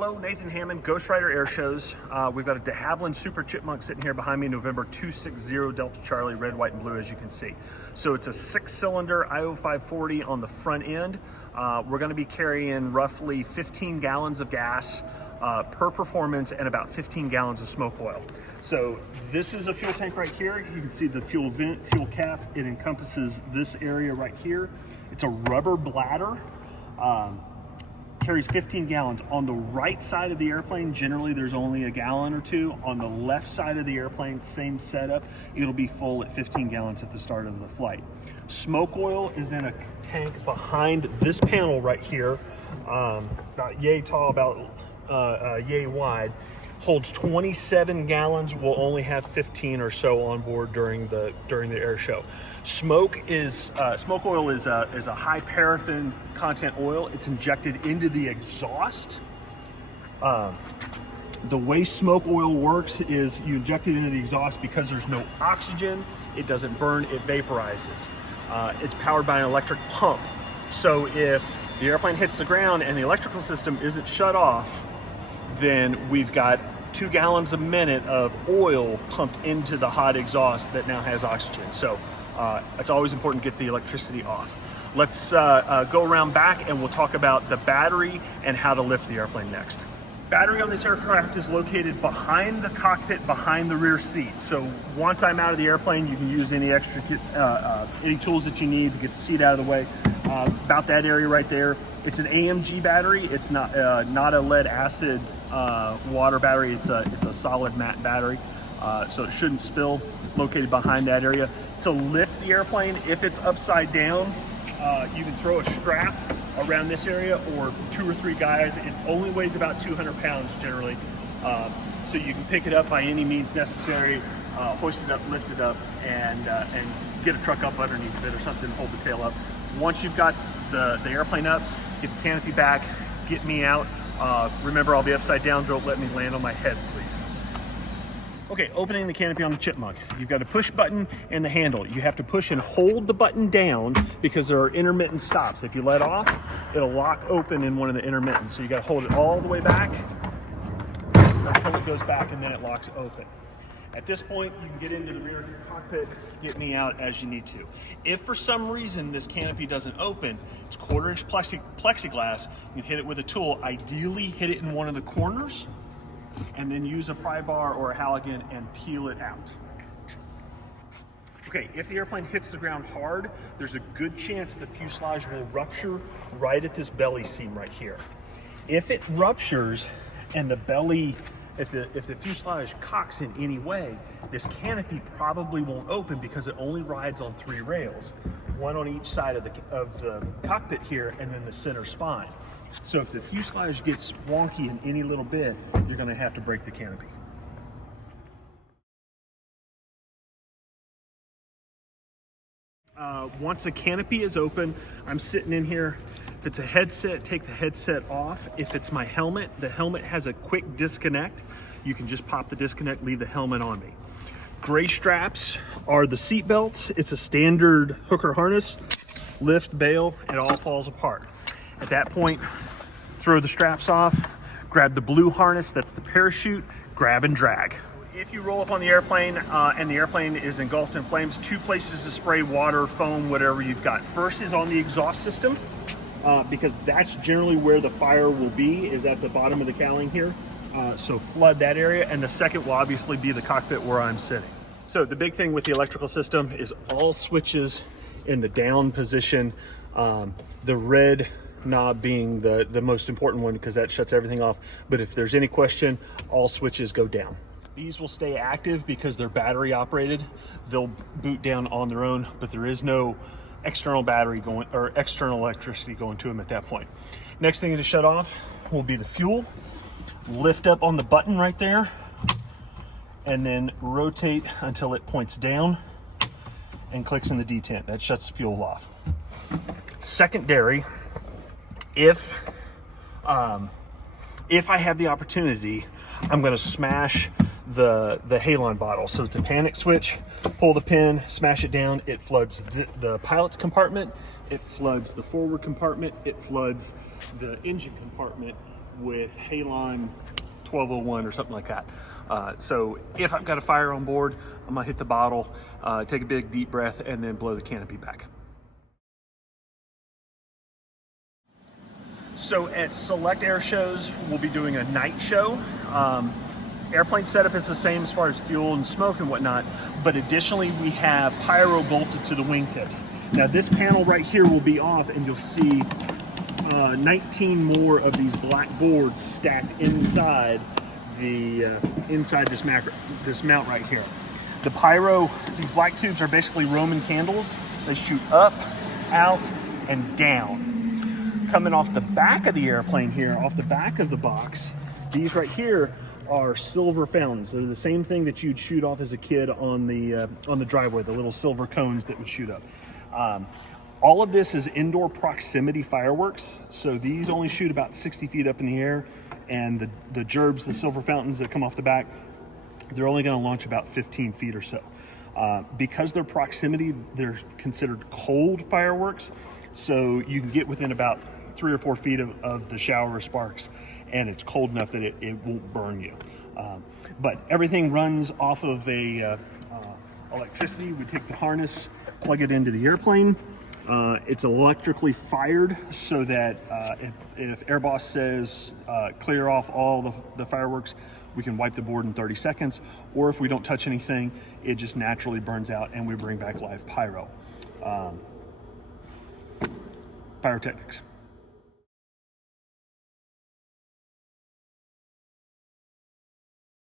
Hello, Nathan Hammond, GhostWriter Airshows. We've got a deHavilland Super Chipmunk sitting here behind me, November 260 Delta Charlie, red, white, and blue, as you can see. So it's a 6-cylinder IO540 on the front end. We're going to be carrying roughly 15 gallons of gas per performance and about 15 gallons of smoke oil. So this is a fuel tank right here. You can see the fuel vent, fuel cap. It encompasses this area right here. It's a rubber bladder. Carries 15 gallons. On the right side of the airplane, generally there's only a gallon or two. On the left side of the airplane, same setup, it'll be full at 15 gallons at the start of the flight. Smoke oil is in a tank behind this panel right here, about yay tall, about yay wide. Holds 27 gallons. We'll only have 15 or so on board during the air show. Smoke oil is a high paraffin content oil. It's injected into the exhaust. The way smoke oil works is you inject it into the exhaust because there's no oxygen. It doesn't burn, it vaporizes. It's powered by an electric pump. So if the airplane hits the ground and the electrical system isn't shut off, then we've got 2 gallons a minute of oil pumped into the hot exhaust that now has oxygen. So it's always important to get the electricity off. Let's go around back and we'll talk about the battery and how to lift the airplane next. Battery on this aircraft is located behind the cockpit, behind the rear seat. So once I'm out of the airplane, you can use any extra any tools that you need to get the seat out of the way. About that area right there. It's an AMG battery. It's not a lead acid water battery. It's a solid matte battery, so it shouldn't spill. Located behind that area. To lift the airplane, if it's upside down, you can throw a strap around this area, or 2 or 3 guys. It only weighs about 200 pounds generally, so you can pick it up by any means necessary, hoist it up, lift it up, and get a truck up underneath it or something, hold the tail up. Once you've got the airplane up, get the canopy back, get me out. Remember, I'll be upside down. Don't let me land on my head, please. Okay, opening the canopy on the Chipmunk. You've got a push button and the handle. You have to push and hold the button down because there are intermittent stops. If you let off, it'll lock open in one of the intermittents. So you got to hold it all the way back until it goes back, and then it locks open. At this point, you can get into the rear cockpit, get me out as you need to. If for some reason this canopy doesn't open, it's 1/4-inch plexiglass. You can hit it with a tool. Ideally, hit it in one of the corners, and then use a pry bar or a Halligan and peel it out. Okay, if the airplane hits the ground hard, there's a good chance the fuselage will rupture right at this belly seam right here. If it ruptures and the belly, if the fuselage cocks in any way, this canopy probably won't open because it only rides on 3 rails, one on each side of the cockpit here, and then the center spine. So if the fuselage gets wonky in any little bit, you're going to have to break the canopy. Once the canopy is open, I'm sitting in here. If it's a headset, take the headset off. If it's my helmet, the helmet has a quick disconnect. You can just pop the disconnect, leave the helmet on me. Gray straps are the seat belts. It's a standard hooker harness. Lift, bail, it all falls apart. At that point, throw the straps off, grab the blue harness, that's the parachute, grab and drag. If you roll up on the airplane and the airplane is engulfed in flames, 2 places to spray water, foam, whatever you've got. First is on the exhaust system, because that's generally where the fire will be, is at the bottom of the cowling here. So flood that area, and the second will obviously be the cockpit where I'm sitting. So the big thing with the electrical system is all switches in the down position, the red knob being the most important one because that shuts everything off. But if there's any question, all switches go down. These will stay active because they're battery operated. They'll boot down on their own, but there is no external battery going or external electricity going to them at that point. Next thing to shut off will be the fuel. Lift up on the button right there and then rotate until it points down and clicks in the detent. That shuts the fuel off. Secondary, if I have the opportunity, I'm going to smash the halon bottle. So it's a panic switch. Pull the pin, smash it down. It floods the pilot's compartment. It floods the forward compartment. It floods the engine compartment with Halon 1201 or something like that. So if I've got a fire on board, I'm gonna hit the bottle, take a big deep breath, and then blow the canopy back. So at select air shows, we'll be doing a night show. Airplane setup is the same as far as fuel and smoke and whatnot, but additionally we have pyro bolted to the wingtips. Now this panel right here will be off, and you'll see 19 more of these black boards stacked inside the this mount right here. The pyro, these black tubes are basically Roman candles. They shoot up, out, and down. Coming off the back of the airplane here, off the back of the box, these right here are silver fountains. They're the same thing that you'd shoot off as a kid on the driveway, the little silver cones that would shoot up. All of this is indoor proximity fireworks, so these only shoot about 60 feet up in the air, and the gerbs, the silver fountains that come off the back, they're only going to launch about 15 feet or so. Because they're proximity, they're considered cold fireworks, so you can get within about 3 or 4 feet of the shower of sparks, and it's cold enough that it won't burn you. But everything runs off of a electricity. We take the harness, plug it into the airplane. It's electrically fired, so that if Air Boss says clear off all the fireworks, we can wipe the board in 30 seconds, or if we don't touch anything, it just naturally burns out and we bring back live pyro. Pyrotechnics.